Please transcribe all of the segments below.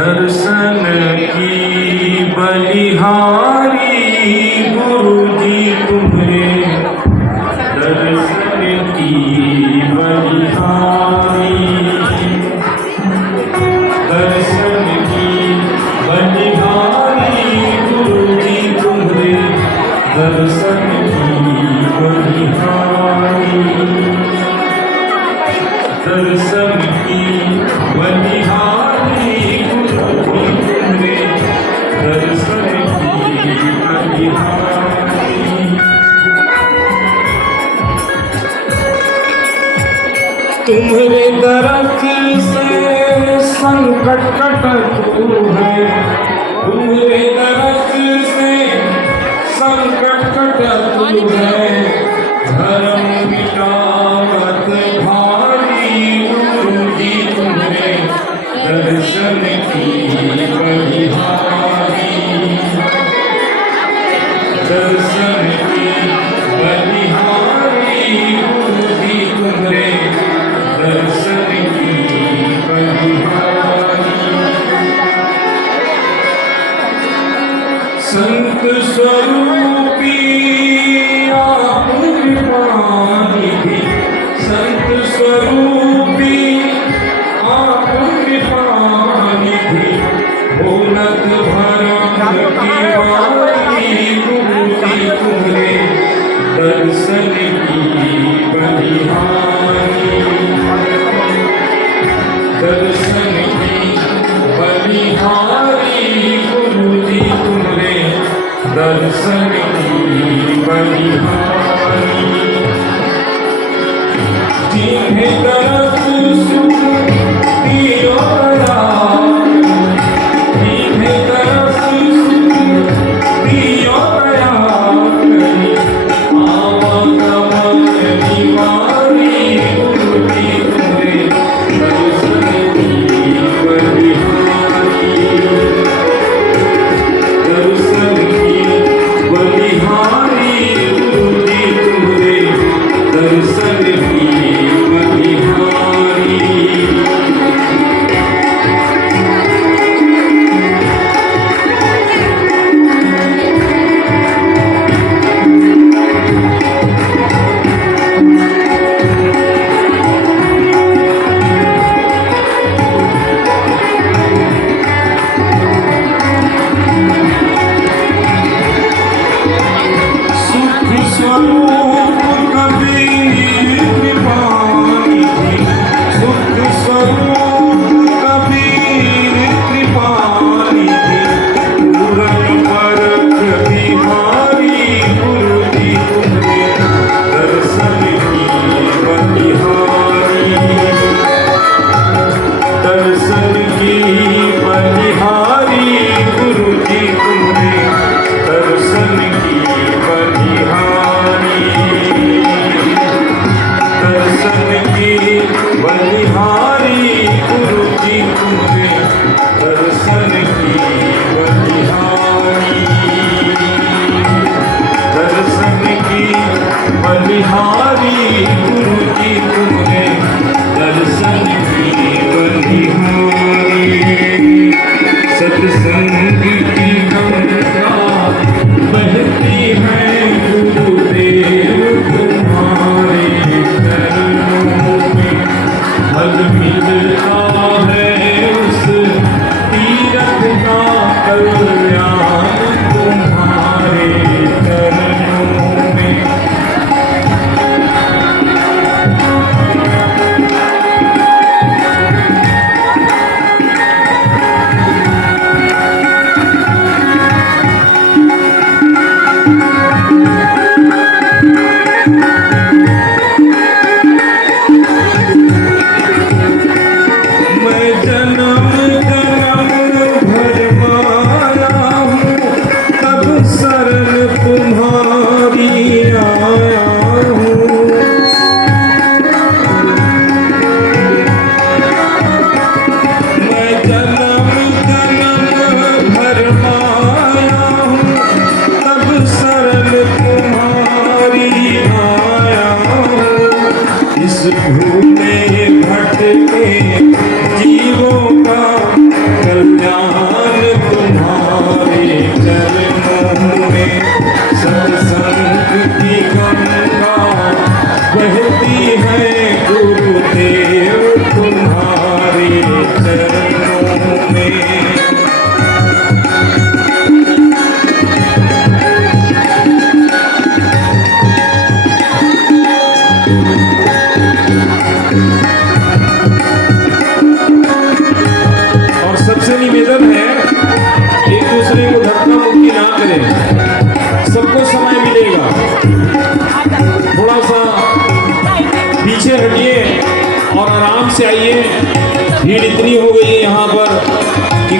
दर्शन की बलिहारी गुरु जी तुम्हें, दर्शन की बलिहारी, दर्शन की बलिहारी गुरु जी तुम्हें, दर्शन की बलिहारी, दर्शन की बलिहारी गुरु जी तुम्हें, दर्शन की बलिहारी। तुम्हारे दरख से संकट कटतु है, तुम्हारे दरख से संकट कटतु है, धर्म मिटावत भारी गुरु जी तुम्हें, दर्शन की बलिहारी, दर्शन की बलिहारी गुरु जी तुम्हें, दर्शन की बलिहारी। संत स्वरूपी आप कृपानिधि, संत स्वरूपी आप कृपानिधि,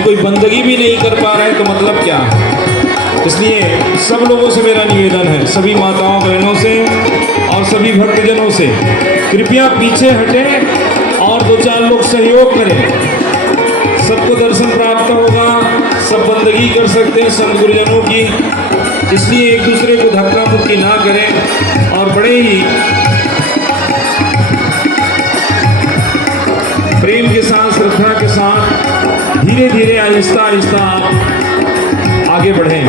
लेकिन कोई बंदगी भी नहीं कर पा रहा है तो मतलब क्या। इसलिए सब लोगों से मेरा निवेदन है, सभी माताओं बहनों से और सभी भक्तजनों से, कृपया पीछे हटें और 2-4 लोग सहयोग करें। सबको दर्शन प्राप्त होगा, सब बंदगी कर सकते हैं संत गुरुजनों की। इसलिए एक दूसरे को धक्का मुक्की ना करें और बड़े ही प्रेम के साथ, श्रद्धा के साथ धीरे धीरे आहिस्ता आहिस्ता आप आगे बढ़ें।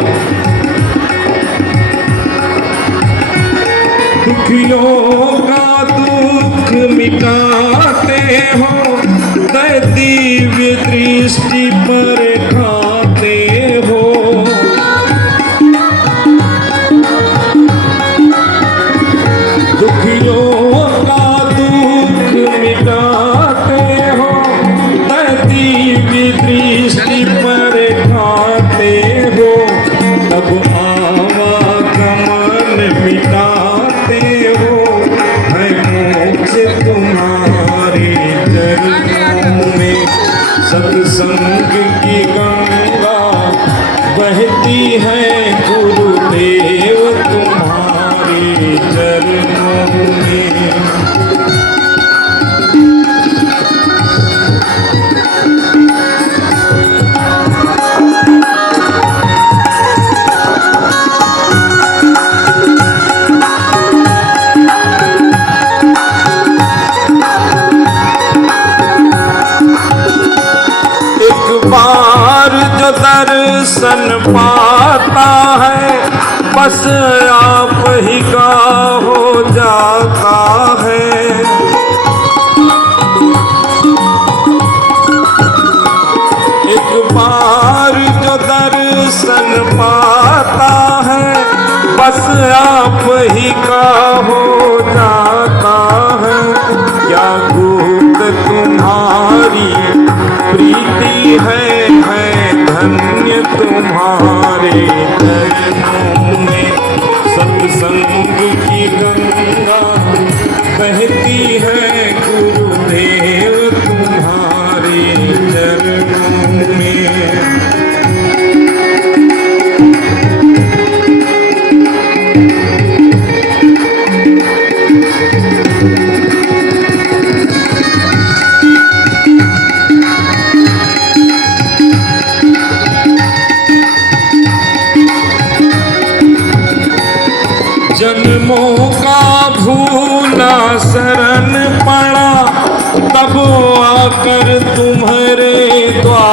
दुखियों का दुख मिटाते हो, दिव्य दृष्टि पर खाते हो। दुखियों का दुख मिटाते हो, दिव्य दृष्टि पर खाते हो। तब आवागमन मिटाते हो, है मोक्ष तुम्हारे चरणों में। सत्संग की गंगा बहती है, गुरुदेव तुम्हारे चरणों में। बार जो दर्शन पाता है, बस आप ही का हो जाता है। एक बार जो दर्शन पाता है, बस आप ही का हो जाता है। क्या गुप्त तुम्हारी प्रीति है धन्य तुम्हारे चरणों में। सत्संग की गंगा बहती है, गुरुदेव तुम्हारे चरणों में। जन्मों का भूला शरण पड़ा, तब आकर तुम्हारे द्वार